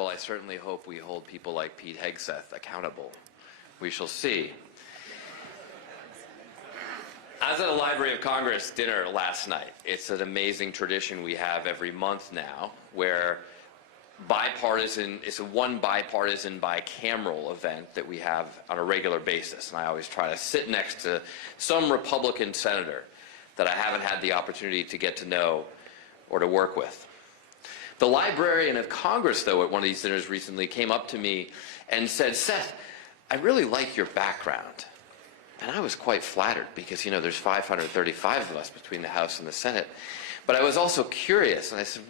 well, I certainly hope we hold people like Pete Hegseth accountable. We shall see. I was at a Library of Congress dinner last night. It's an amazing tradition we have every month now, where it's one bipartisan, bicameral event that we have on a regular basis. And I always try to sit next to some Republican senator that I haven't had the opportunity to get to know or to work with. The Librarian of Congress, though, at one of these dinners recently came up to me and said, "Seth, I really like your background." And I was quite flattered because, you know, there's 535 of us between the House and the Senate. But I was also curious, and I said,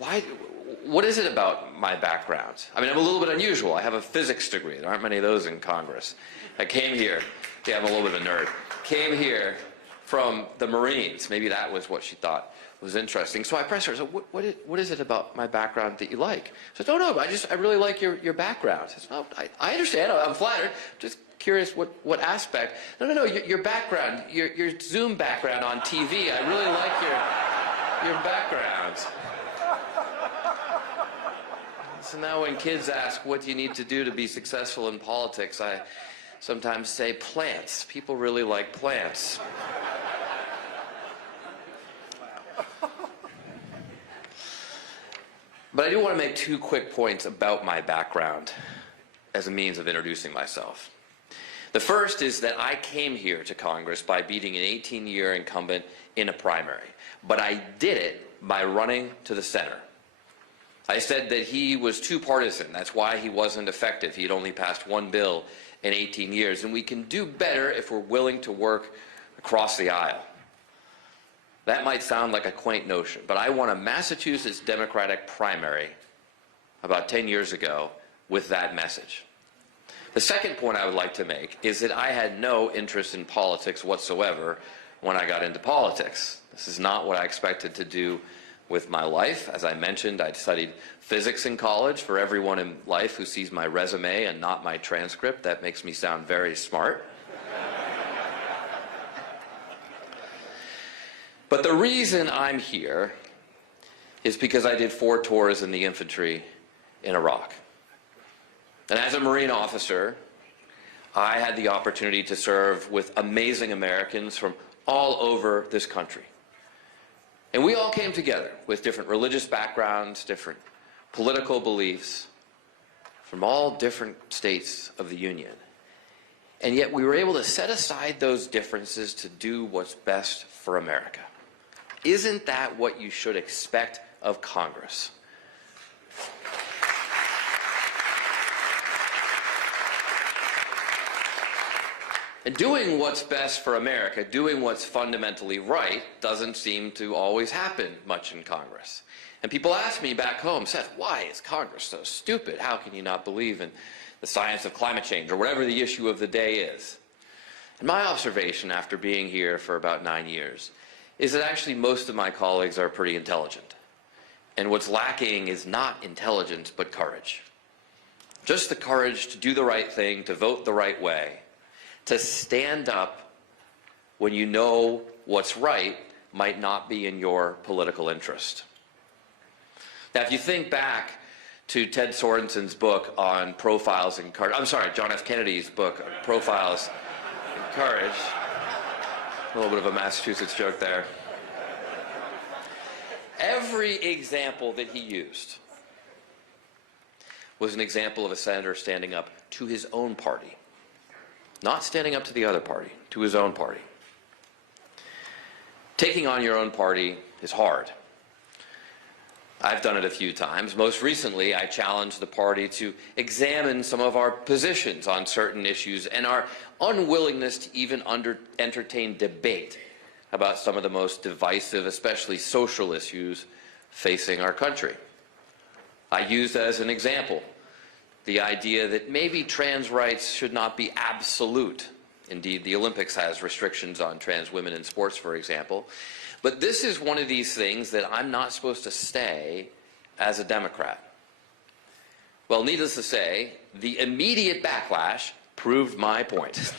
what is it about my background? I mean, I'm a little bit unusual. I have a physics degree. There aren't many of those in Congress. I came here, yeah, I'm a little bit of a nerd, came here from the Marines. Maybe that was what she thought was interesting. So I pressed her, I said, what is it about my background that you like? She said, no, I really like your background. I said, no, I understand, I'm flattered, just curious what aspect. No, your background, your Zoom background on TV, I really like your background. So now when kids ask, what do you need to do to be successful in politics, I sometimes say plants. People really like plants. But I do want to make two quick points about my background as a means of introducing myself. The first is that I came here to Congress by beating an 18-year incumbent in a primary. But I did it by running to the center. I said that he was too partisan. That's why he wasn't effective. He had only passed one bill in 18 years. And we can do better if we're willing to work across the aisle. That might sound like a quaint notion, but I won a Massachusetts Democratic primary about 10 years ago with that message. The second point I would like to make is that I had no interest in politics whatsoever when I got into politics. This is not what I expected to do with my life. As I mentioned, I studied physics in college. For everyone in life who sees my resume and not my transcript, that makes me sound very smart. But the reason I'm here is because I did 4 tours in the infantry in Iraq. And as a Marine officer, I had the opportunity to serve with amazing Americans from all over this country. And we all came together with different religious backgrounds, different political beliefs, from all different states of the Union. And yet we were able to set aside those differences to do what's best for America. Isn't that what you should expect of Congress? And doing what's best for America, doing what's fundamentally right, doesn't seem to always happen much in Congress. And people ask me back home, Seth, why is Congress so stupid? How can you not believe in the science of climate change or whatever the issue of the day is? And my observation after being here for about 9 years is that actually most of my colleagues are pretty intelligent. And what's lacking is not intelligence, but courage. Just the courage to do the right thing, to vote the right way, to stand up when you know what's right might not be in your political interest. Now, if you think back to Ted Sorensen's book on profiles in courage, John F. Kennedy's book, Profiles in Courage, a little bit of a Massachusetts joke there. Every example that he used was an example of a senator standing up to his own party. Not standing up to the other party, to his own party. Taking on your own party is hard. I've done it a few times. Most recently, I challenged the party to examine some of our positions on certain issues and our unwillingness to even entertain debate about some of the most divisive, especially social issues facing our country. I used as an example the idea that maybe trans rights should not be absolute. Indeed, the Olympics has restrictions on trans women in sports, for example. But this is one of these things that I'm not supposed to say as a Democrat. Well, needless to say, the immediate backlash proved my point.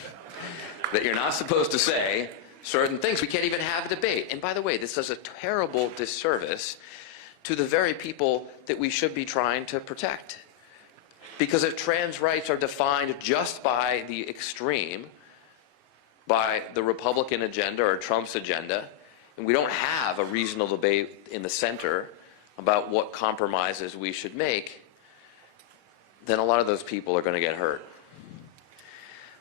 That you're not supposed to say certain things. We can't even have a debate. And by the way, this does a terrible disservice to the very people that we should be trying to protect. Because if trans rights are defined just by the extreme, by the Republican agenda or Trump's agenda, and we don't have a reasonable debate in the center about what compromises we should make, then a lot of those people are going to get hurt.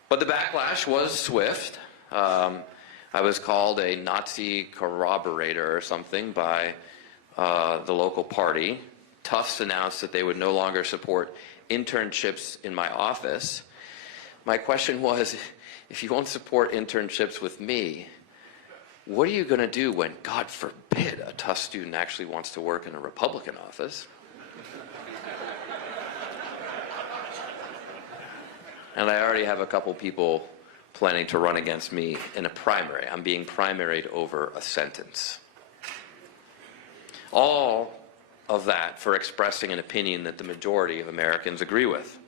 But the backlash was swift. I was called a Nazi corroborator or something by the local party. Tufts announced that they would no longer support internships in my office. My question was, if you won't support internships with me, what are you going to do when, God forbid, a Tufts student actually wants to work in a Republican office? And I already have a couple people planning to run against me in a primary. I'm being primaried over a sentence. All of that for expressing an opinion that the majority of Americans agree with.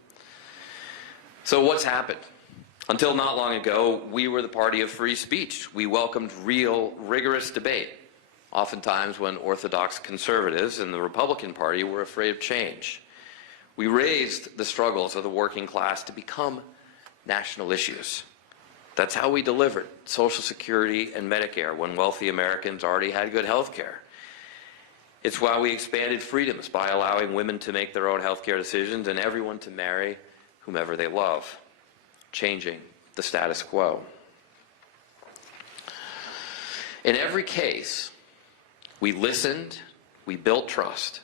So what's happened? Until not long ago, we were the party of free speech. We welcomed real, rigorous debate. Oftentimes when orthodox conservatives in the Republican Party were afraid of change. We raised the struggles of the working class to become national issues. That's how we delivered Social Security and Medicare when wealthy Americans already had good health care. It's why we expanded freedoms by allowing women to make their own health care decisions and everyone to marry whomever they love, changing the status quo. In every case, we listened, we built trust,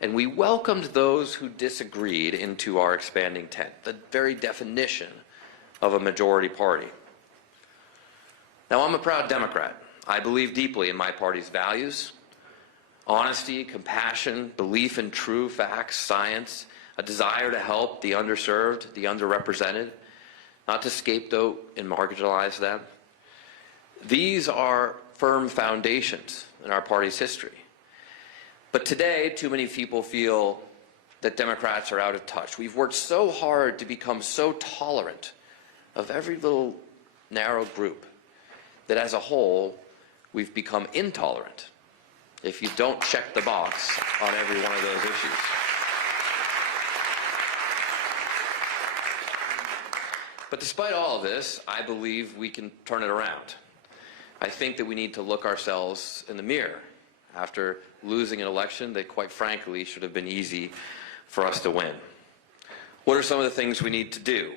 and we welcomed those who disagreed into our expanding tent, the very definition of a majority party. Now, I'm a proud Democrat. I believe deeply in my party's values: honesty, compassion, belief in true facts, science, a desire to help the underserved, the underrepresented, not to scapegoat and marginalize them. These are firm foundations in our party's history. But today, too many people feel that Democrats are out of touch. We've worked so hard to become so tolerant of every little narrow group that as a whole, we've become intolerant if you don't check the box on every one of those issues. But despite all of this, I believe we can turn it around. I think that we need to look ourselves in the mirror after losing an election that, quite frankly, should have been easy for us to win. What are some of the things we need to do?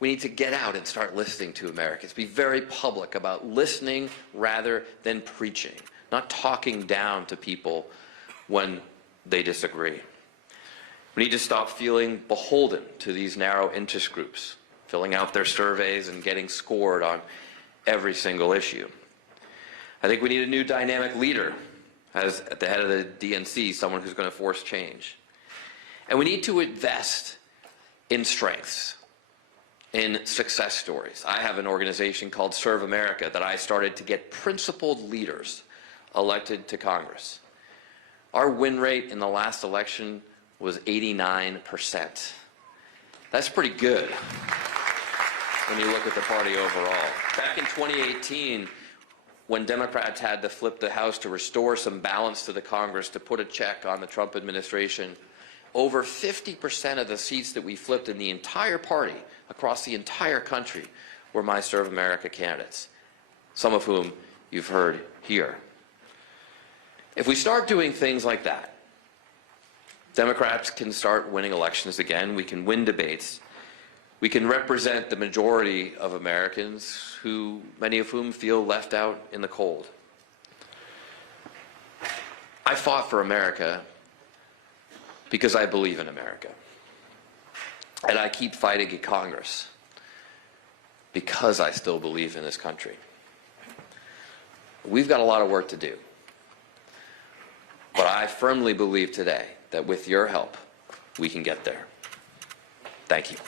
We need to get out and start listening to Americans. Be very public about listening rather than preaching, not talking down to people when they disagree. We need to stop feeling beholden to these narrow interest groups, filling out their surveys and getting scored on every single issue. I think we need a new dynamic leader as at the head of the DNC, someone who's going to force change. And we need to invest in strengths, in success stories. I have an organization called Serve America that I started to get principled leaders elected to Congress. Our win rate in the last election was 89%. That's pretty good when you look at the party overall. Back in 2018, when Democrats had to flip the House to restore some balance to the Congress, to put a check on the Trump administration, over 50% of the seats that we flipped in the entire party across the entire country were my Serve America candidates, some of whom you've heard here. If we start doing things like that, Democrats can start winning elections again. We can win debates. We can represent the majority of Americans, many of whom feel left out in the cold. I fought for America because I believe in America. And I keep fighting in Congress because I still believe in this country. We've got a lot of work to do. But I firmly believe today that with your help, we can get there. Thank you.